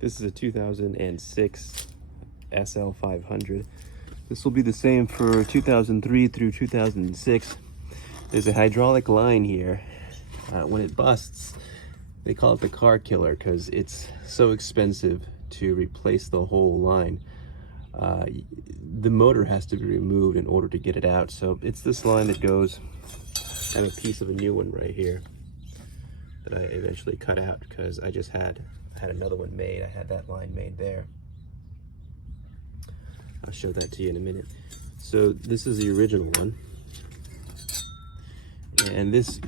This is a 2006 SL500. This will be the same for 2003 through 2006. There's a hydraulic line here. When it busts, they call it the car killer because it's so expensive to replace the whole line. The motor has to be removed in order to get it out. So it's this line that goes. I have a piece of a new one right here that I eventually cut out because I just had another one made. I had that line made there. I'll show that to you in a minute. So this is the original one, and this,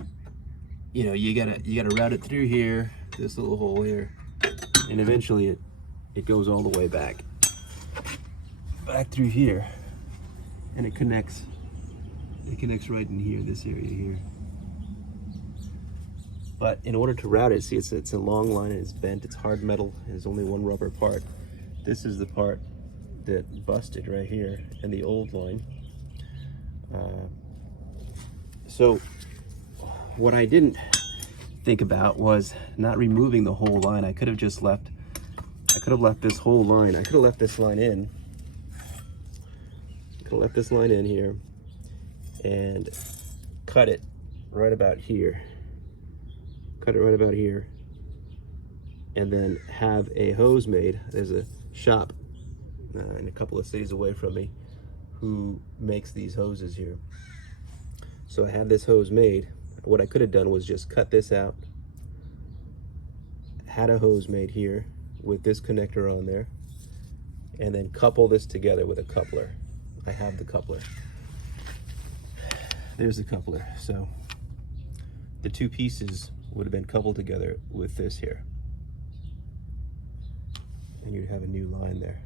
you know, you gotta route it through here, this little hole here, and eventually it goes all the way back through here, and it connects right in here, this area here. But in order to route it, see, it's a long line and it's bent, it's hard metal, and there's only one rubber part. This is the part that busted right here in the old line. So what I didn't think about was not removing the whole line. I could have just left, this whole line. I could have left this line in. Could have left this line in here and cut it right about here. Cut it right about here, and then have a hose made. There's a shop in a couple of cities away from me who makes these hoses here. So I had this hose made. What I could have done was just cut this out, had a hose made here with this connector on there, and then couple this together with a coupler. I have the coupler. There's the coupler. So the two pieces would have been coupled together with this here, and you'd have a new line there.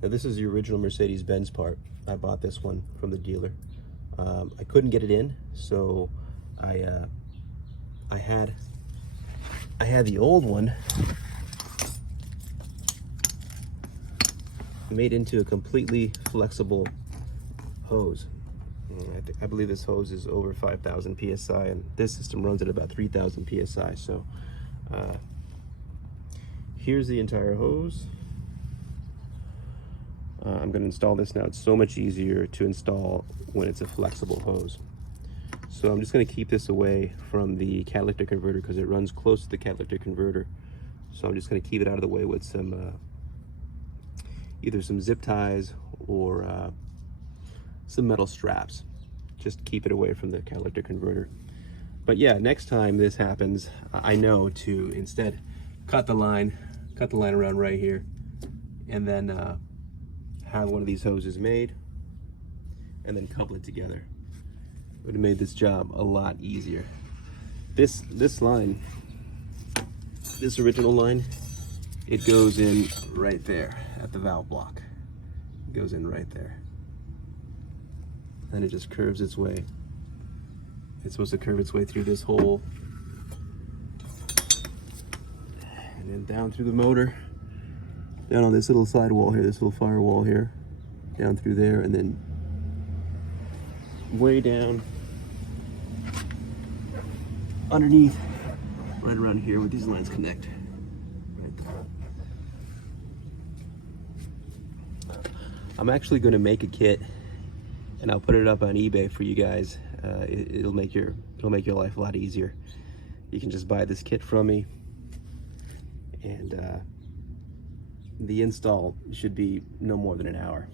Now this is the original Mercedes-Benz part. I bought this one from the dealer. I couldn't get it in, so I had the old one made into a completely flexible hose. I believe this hose is over 5,000 psi, and this system runs at about 3,000 psi. So here's the entire hose. I'm going to install this now. It's so much easier to install when it's a flexible hose. So I'm just going to keep this away from the catalytic converter because it runs close to the catalytic converter. So I'm just going to keep it out of the way with some either some zip ties or some metal straps. Just keep it away from the catalytic converter. But yeah, next time this happens, I know to instead cut the line around right here, and then have one of these hoses made, and then couple it together. It would have made this job a lot easier. This line, this original line, it goes in right there at the valve block. It goes in right there. And it just curves its way. It's supposed to curve its way through this hole, and then down through the motor, down on this little sidewall here, this little firewall here, down through there, and then way down underneath, right around here where these lines connect. Right there. I'm actually going to make a kit, and I'll put it up on eBay for you guys. It'll make your life a lot easier. You can just buy this kit from me, and the install should be no more than an hour.